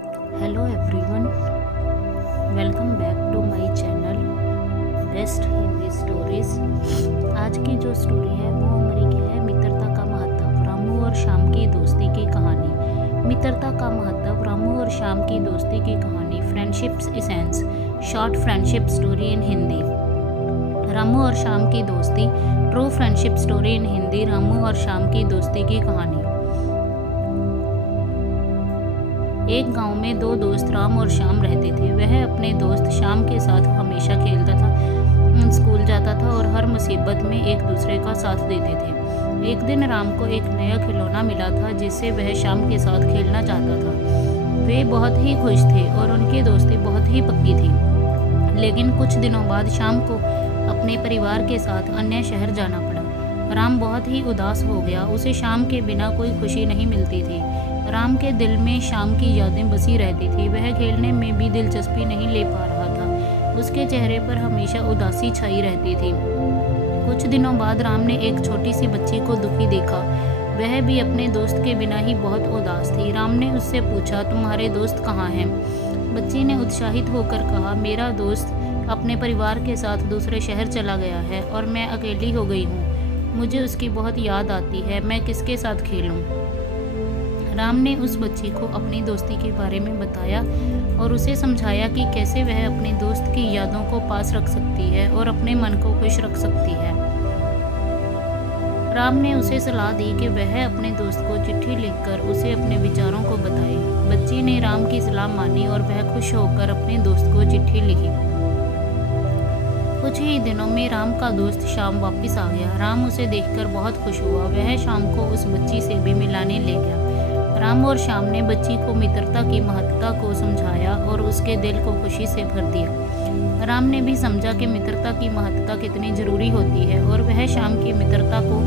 Hello everyone, welcome back to my channel best Hindi stories. आज की जो स्टोरी है वो हमारी क्या है, मित्रता का महत्व, रामू और श्याम की दोस्ती की कहानी। मित्रता का महत्व, रामू और श्याम की दोस्ती की कहानी। Friendships essence, short friendship story in Hindi. Ramu और श्याम की दोस्ती, true friendship story in Hindi. Ramu और श्याम की दोस्ती की कहानी। एक गांव में दो दोस्त राम और श्याम रहते थे। वह अपने दोस्त श्याम के साथ हमेशा खेलता था, स्कूल जाता था और हर मुसीबत में एक दूसरे का साथ देते थे। एक दिन राम को एक नया खिलौना मिला था जिससे वह श्याम के साथ खेलना चाहता था। वे बहुत ही खुश थे और उनकी दोस्ती बहुत ही पक्की थी। लेकिन कुछ दिनों बाद श्याम को अपने परिवार के साथ अन्य शहर जाना पड़ा। राम बहुत ही उदास हो गया। उसे श्याम के बिना कोई खुशी नहीं मिलती थी। राम के दिल में श्याम की यादें बसी रहती थी। वह खेलने में भी दिलचस्पी नहीं ले पा रहा था। उसके चेहरे पर हमेशा उदासी छाई रहती थी। कुछ दिनों बाद राम ने एक छोटी सी बच्ची को दुखी देखा। वह भी अपने दोस्त के बिना ही बहुत उदास थी। राम ने उससे पूछा, तुम्हारे दोस्त कहाँ हैं? बच्ची ने उत्साहित होकर कहा, मेरा दोस्त अपने परिवार के साथ दूसरे शहर चला गया है और मैं अकेली हो गई हूँ। मुझे उसकी बहुत याद आती है। मैं किसके साथ खेलूं? राम ने उस बच्ची को अपनी दोस्ती के बारे में बताया और उसे समझाया कि कैसे वह अपने दोस्त की यादों को पास रख सकती है और अपने मन को खुश रख सकती है। राम ने उसे सलाह दी कि वह अपने दोस्त को चिट्ठी लिखकर उसे अपने विचारों को बताए। बच्ची ने राम की सलाह मानी और वह खुश होकर अपने दोस्त को चिट्ठी लिखी। कुछ ही दिनों में राम का दोस्त श्याम वापस आ गया। राम उसे देखकर बहुत खुश हुआ। वह श्याम को उस बच्ची से भी मिलाने ले गया। राम और श्याम ने बच्ची को मित्रता की महत्ता को समझाया और उसके दिल को खुशी से भर दिया। राम ने भी समझा कि मित्रता की महत्ता कितनी जरूरी होती है और वह श्याम की मित्रता को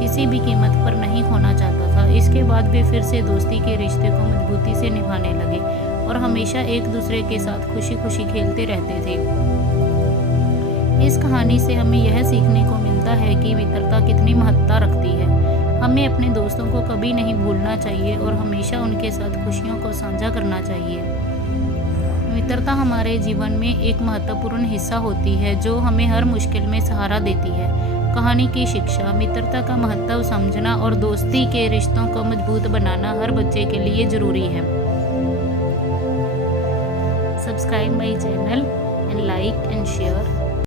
किसी भी कीमत पर नहीं खोना चाहता था। इसके बाद वे फिर से दोस्ती के रिश्ते को मजबूती से निभाने लगे और हमेशा एक दूसरे के साथ खुशी खुशी खेलते रहते थे। इस कहानी से हमें यह सीखने को मिलता है कि मित्रता कितनी महत्ता रखती है। हमें अपने दोस्तों को कभी नहीं भूलना चाहिए और हमेशा उनके साथ खुशियों को साझा करना चाहिए। मित्रता हमारे जीवन में एक महत्वपूर्ण हिस्सा होती है जो हमें हर मुश्किल में सहारा देती है। कहानी की शिक्षा, मित्रता का महत्व समझना और दोस्ती के रिश्तों को मजबूत बनाना हर बच्चे के लिए जरूरी है। Subscribe my channel and like and share.